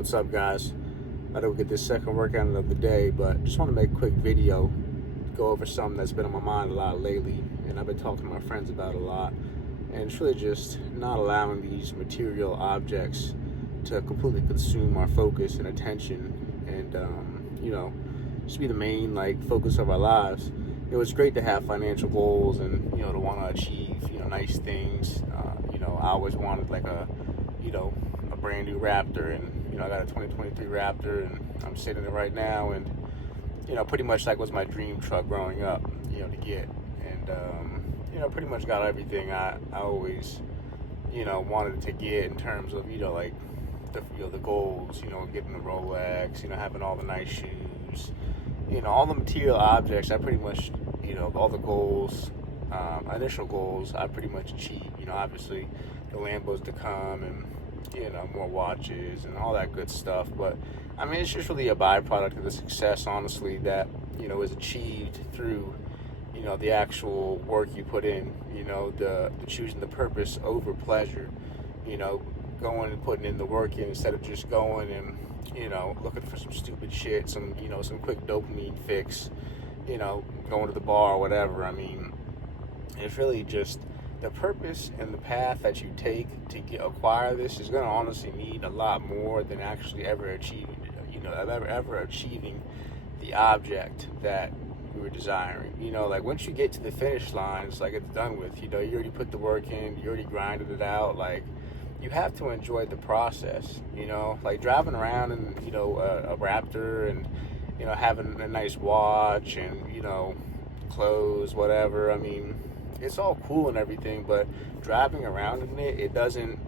What's up, guys? I don't get this second workout of the day, but just want to make a quick video, go over something that's been on my mind a lot lately, and I've been talking to my friends about a lot. And it's really just not allowing these material objects to completely consume our focus and attention, and just be the main focus of our lives. It was great to have financial goals and to want to achieve nice things. I always wanted a brand new Raptor, and I got a 2023 Raptor, and I'm sitting in it right now, and pretty much was my dream truck growing up, to get, and pretty much got everything I always wanted to get in terms of the goals, getting the Rolex, having all the nice shoes, all the material objects. I pretty much all the goals, initial goals, I pretty much achieved. Obviously the Lambos to come, and more watches and all that good stuff. But I mean, it's just really a byproduct of the success, honestly, that is achieved through the actual work you put in. The choosing the purpose over pleasure. Going and putting in the work in instead of just going and looking for some stupid shit, some quick dopamine fix. Going to the bar or whatever. I mean, it's really just the purpose and the path that you take to acquire this is going to honestly need a lot more than actually ever achieving, ever achieving the object that we were desiring. Once you get to the finish line, it's like it's done with. You already put the work in, you already grinded it out. You have to enjoy the process. Driving around in a Raptor, and having a nice watch and clothes, whatever. I mean, it's all cool and everything, but driving around in it doesn't,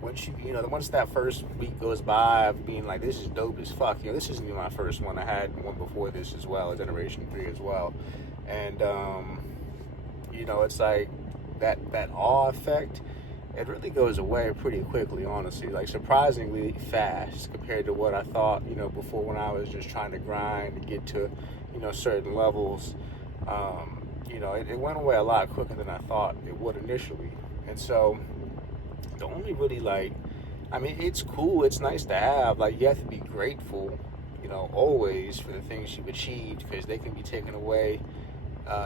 once that first week goes by of being this is dope as fuck. This isn't even my first one. I had one before this as well, a Generation 3 as well. And, it's that awe effect, it really goes away pretty quickly, honestly, surprisingly fast compared to what I thought, before, when I was just trying to grind and get to, certain levels. It went away a lot quicker than I thought it would initially. And so the only really it's cool, it's nice to have, you have to be grateful, always for the things you've achieved, because they can be taken away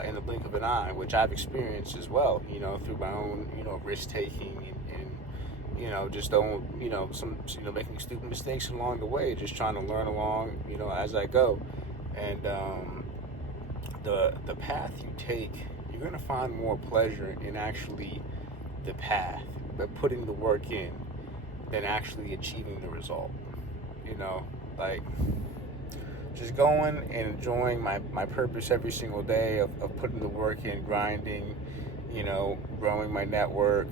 in the blink of an eye, which I've experienced as well, through my own, risk taking and just don't, making stupid mistakes along the way, just trying to learn along, as I go. And the path you take, you're going to find more pleasure in actually the path, but putting the work in, than actually achieving the result. Just going and enjoying my purpose every single day of putting the work in, grinding, growing my network,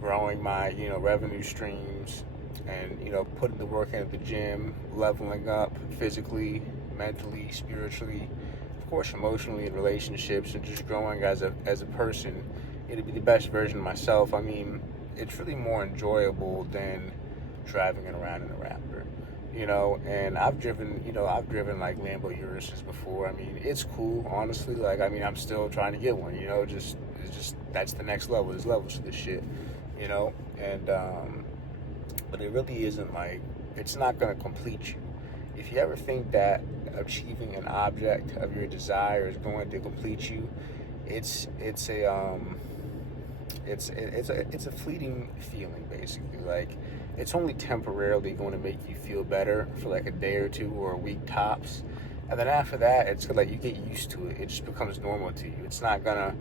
growing my revenue streams, and putting the work in at the gym, leveling up physically, mentally, spiritually, of course emotionally, in relationships, and just growing as a person, to be the best version of myself. I mean, it's really more enjoyable than driving it around in a Raptor, and I've driven Lambo Uruses before. I mean, it's cool, honestly. I'm still trying to get one, it's just, that's the next level. There's levels to this shit, and, but it really isn't it's not going to complete you. If you ever think that achieving an object of your desire is going to complete you, it's a fleeting feeling, basically. It's only temporarily going to make you feel better for a day or two or a week tops, and then after that, it's you get used to it. It just becomes normal to you. It's not gonna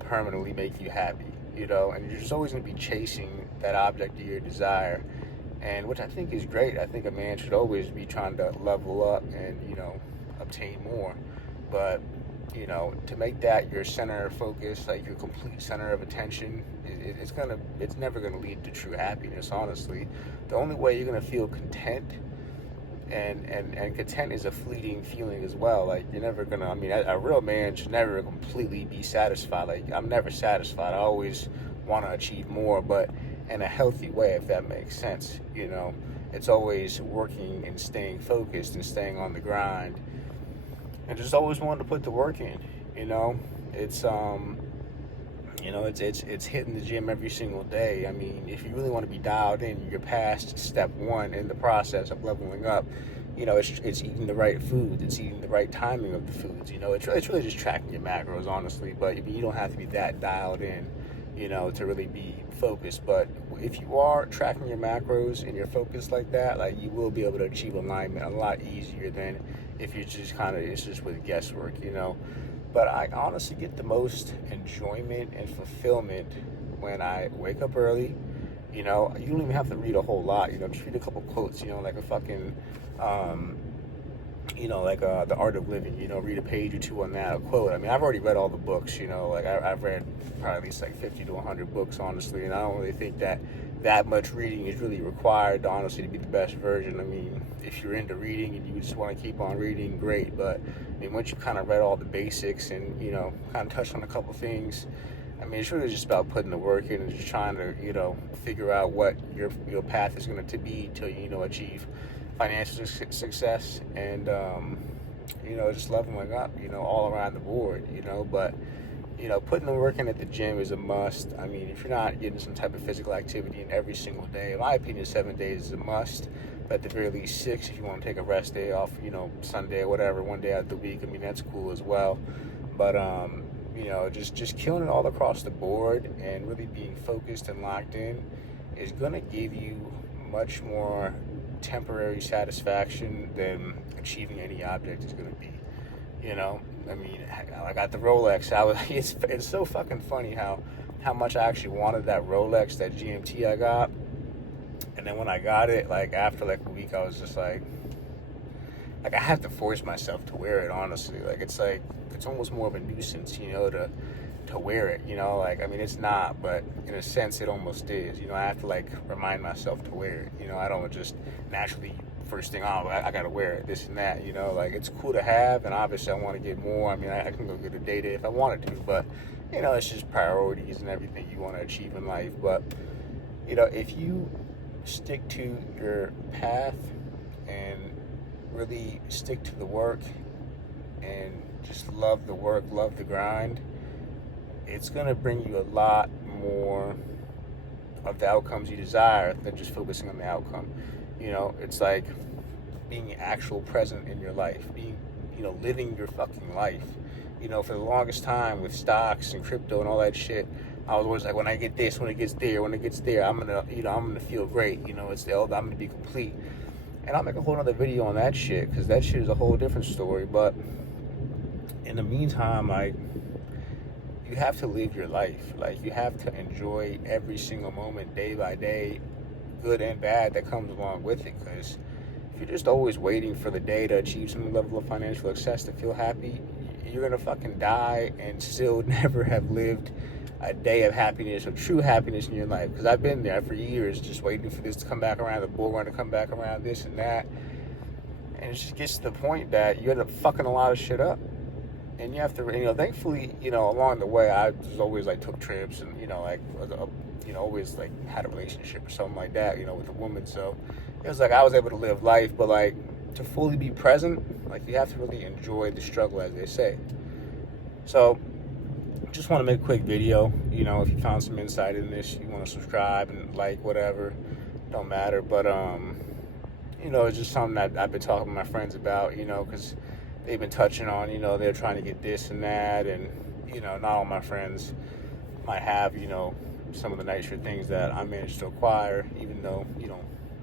permanently make you happy, and you're just always gonna be chasing that object of your desire, and which I think is great. I think a man should always be trying to level up and obtain more, but to make that your center of focus, your complete center of attention, it's never gonna lead to true happiness, honestly. The only way you're gonna feel content, and content is a fleeting feeling as well. You're never gonna, a real man should never completely be satisfied. I'm never satisfied. I always want to achieve more, but in a healthy way, if that makes sense. It's always working and staying focused and staying on the grind, and just always wanting to put the work in. It's You know, it's hitting the gym every single day. I mean, if you really want to be dialed in, you're past step one in the process of leveling up. You know, it's eating the right food. It's eating the right timing of the foods. You know, it's really just tracking your macros, honestly. But I mean, you don't have to be that dialed in, you know, to really be focused. But if you are tracking your macros and you're focused like that, like, you will be able to achieve alignment a lot easier than if you're just it's just with guesswork, you know. But I honestly get the most enjoyment and fulfillment when I wake up early. You know, you don't even have to read a whole lot. You know, just read a couple quotes. You know, like a fucking, you know, like The Art of Living. You know, read a page or two on that, a quote. I mean, I've already read all the books. You know, like I've read probably at least like 50 to 100 books, honestly, and I don't really think that much reading is really required, honestly, to be the best version. I mean, if you're into reading and you just want to keep on reading, great. But I mean, once you kind of read all the basics and, you know, kind of touched on a couple things, I mean, it's really just about putting the work in and just trying to, you know, figure out what your path is going to be to, you know, achieve financial success and, you know, just leveling up, you know, all around the board, you know. But, you know, putting the work in at the gym is a must. I mean, if you're not getting some type of physical activity in every single day, in my opinion, 7 days is a must. But at the very least 6, if you want to take a rest day off, you know, Sunday or whatever, one day out of the week, I mean, that's cool as well. But, you know, just killing it all across the board and really being focused and locked in is going to give you much more temporary satisfaction than achieving any object is going to be. You know, I mean, I got the Rolex. It's so fucking funny how much I actually wanted that Rolex, that GMT I got. And then when I got it, like after like a week, I was just like I have to force myself to wear it, honestly. Like it's almost more of a nuisance, you know, to wear it, you know. Like, I mean, it's not, but in a sense it almost is. You know, I have to like remind myself to wear it. You know, I don't just naturally first thing, oh, I gotta wear it, this and that, you know. Like, it's cool to have, and obviously I want to get more. I mean, I can go get a data if I wanted to, but, you know, it's just priorities and everything you want to achieve in life. But, you know, if you stick to your path and really stick to the work and just love the work, love the grind, it's gonna bring you a lot more of the outcomes you desire than just focusing on the outcome. You know, it's like being actual present in your life, being, you know, living your fucking life. You know, for the longest time with stocks and crypto and all that shit, I was always like, when I get this, when it gets there, I'm gonna feel great. You know, I'm gonna be complete. And I'll make a whole other video on that shit, because that shit is a whole different story. But in the meantime, like, you have to live your life. Like, you have to enjoy every single moment, day by day, good and bad, that comes along with it. Because if you're just always waiting for the day to achieve some level of financial success to feel happy, you're gonna fucking die and still never have lived a day of happiness or true happiness in your life. Because I've been there for years, just waiting for this to come back around, the bull run to come back around, this and that. And it just gets to the point that you end up fucking a lot of shit up. And you have to, you know, thankfully, you know, along the way, I was always like took trips and, you know, like, you know, always like had a relationship or something like that, you know, with a woman. So it was like I was able to live life, but like to fully be present, like you have to really enjoy the struggle, as they say. So just want to make a quick video. You know, if you found some insight in this, you want to subscribe and like, whatever, don't matter. But you know, it's just something that I've been talking to my friends about, you know, because they've been touching on, you know, they're trying to get this and that, and, you know, not all my friends might have, you know, some of the nicer things that I managed to acquire, even though, you know,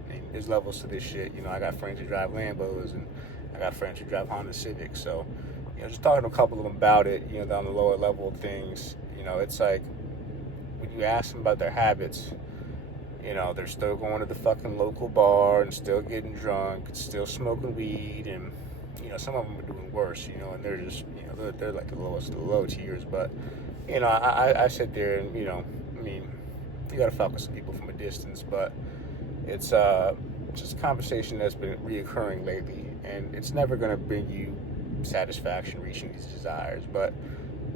I mean, there's levels to this shit. You know, I got friends who drive Lambos, and I got friends who drive Honda Civics. So, you know, just talking to a couple of them about it, you know, down the lower level of things, you know, it's like, when you ask them about their habits, you know, they're still going to the fucking local bar and still getting drunk and still smoking weed, and, you know, some of them are doing worse, you know, and they're just, you know, they're like the lowest of the low tiers. But, you know, I sit there and, you know, I mean, you gotta fuck with some people from a distance, but it's just a conversation that's been reoccurring lately, and it's never gonna bring you satisfaction reaching these desires. But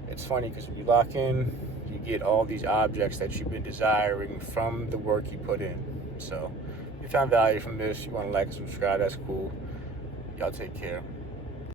it's funny, because when you lock in, you get all these objects that you've been desiring from the work you put in. So if you found value from this, you want to like and subscribe, that's cool. Y'all take care.